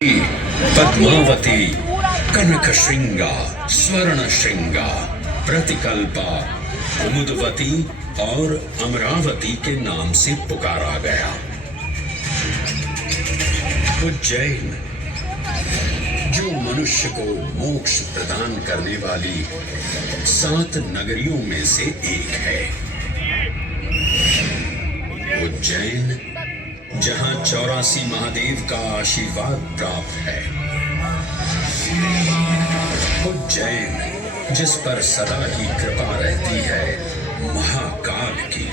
पद्मावती, कनक श्रृंगा, स्वर्ण श्रृंगा, प्रतिकल्पा, कुमुदवती और अमरावती के नाम से पुकारा गया। उज्जैन जो मनुष्य को मोक्ष प्रदान करने वाली 7 नगरियों में से एक है। उज्जैन जहां 84 महादेव का आशीर्वाद प्राप्त है। उज्जैन जिस पर सदा ही कृपा रहती है महाकाल की।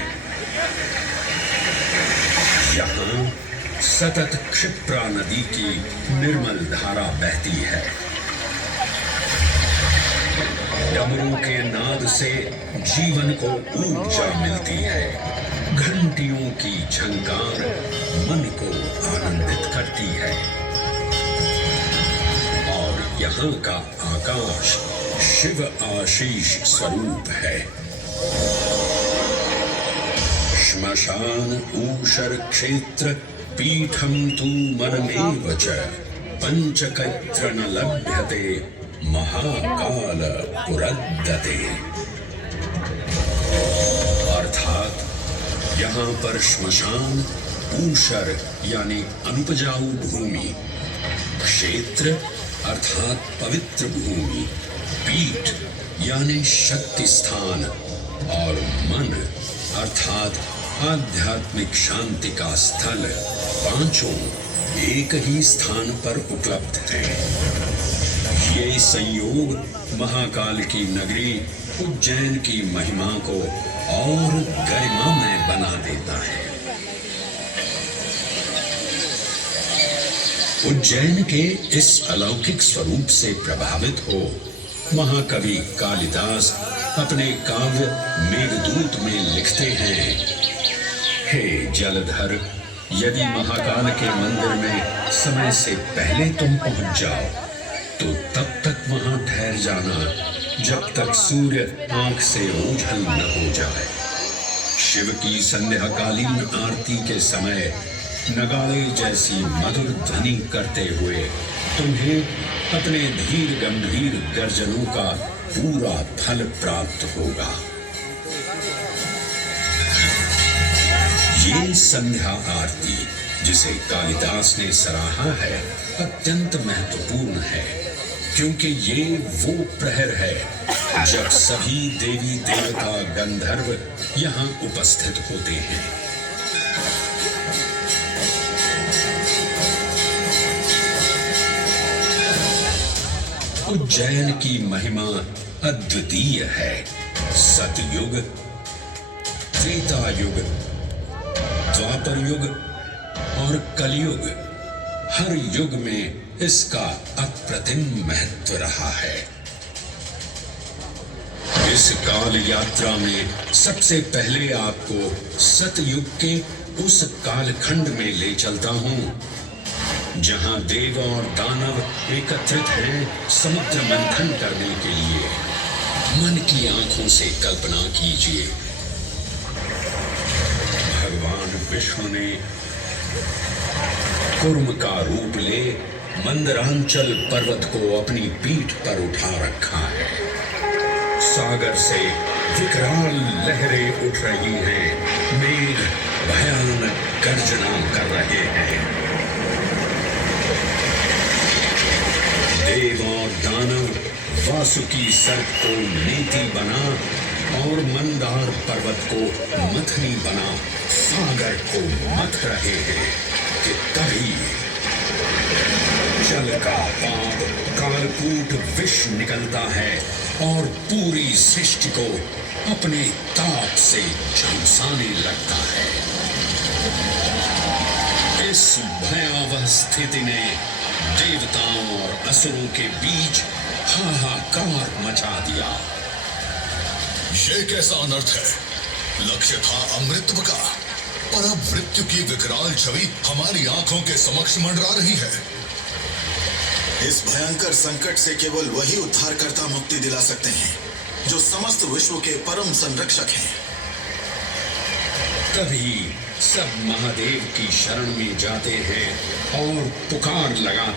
यहाँ सतत क्षिप्रा नदी की निर्मल धारा बहती है। डमरू के नाद से जीवन को ऊर्जा मिलती है। घंटियों की झंकार मन को आनंदित करती है। और यहाँ का आकाश शिव आशीष स्वरूप है। श्मशान ऊषर क्षेत्र पीठम तु मनमेव च पंचकत्र न लभ्यते महाकाल पुरद्दते। अर्थात यहाँ पर श्मशान ऊषर यानी अनुपजाऊ भूमि, क्षेत्र अर्थात पवित्र भूमि, पीठ यानी शक्ति स्थान और मन अर्थात आध्यात्मिक शांति का स्थल पांचों एक ही स्थान पर उपलब्ध हैं। ये संयोग महाकाल की नगरी उज्जैन की महिमा को और गरिमामय बना देता है। उज्जैन के इस अलौकिक स्वरूप से प्रभावित हो महाकवि कालिदास अपने काव्य मेघदूत में लिखते हैं, हे जलधर, यदि महाकाल के मंदिर में समय से पहले तुम पहुंच जाओ तो तब तक वहां ठहर जाना जब तक सूर्य आंख से ओझल न हो जाए। शिव की संध्याकालीन आरती के समय नगाड़े जैसी मधुर ध्वनि करते हुए तुम्हें अपने धीर गंभीर गर्जनों का पूरा फल प्राप्त होगा। ये संध्या आरती जिसे कालिदास ने सराहा है अत्यंत महत्वपूर्ण है, क्योंकि ये वो प्रहर है जब सभी देवी देवता गंधर्व यहाँ उपस्थित होते हैं। उज्जैन की महिमा अद्वितीय है। सतयुग, त्रेता युग, द्वापर युग और कलयुग, हर युग में इसका अप्रतिम महत्व रहा है। इस काल यात्रा में सबसे पहले आपको सतयुग के उस कालखंड में ले चलता हूं जहां देव और दानव एकत्रित हैं समुद्र मंथन करने के लिए। मन की आंखों से कल्पना कीजिए, भगवान विष्णु ने कूर्म का रूप ले मंदरांचल पर्वत को अपनी पीठ पर उठा रखा है। सागर से विकराल लहरें उठ रही हैं, मेघ भयानक गर्जना कर रहे हैं। देव और दानव वासुकी सर्प को नीति बना और मंदार पर्वत को मथनी बना सागर को मथ रहे हैं कि तभी जल का पाप कालकूट विष निकलता है और पूरी सृष्टि को अपने ताप से झुलसाने लगता है। इस भयावह स्थिति ने देवताओं और असुरों के बीच हाहाकार मचा दिया। ये कैसा अनर्थ है? लक्ष्य था अमृतत्व का, पर अब मृत्यु की विकराल छवि हमारी आंखों के समक्ष मंडरा रही है। इस भयंकर संकट से केवल वही उद्धारकर्ता मुक्ति दिला सकते हैं जो समस्त विश्व के परम संरक्षक हैं। तभी सब महादेव की शरण में जाते हैं और पुकार लगाते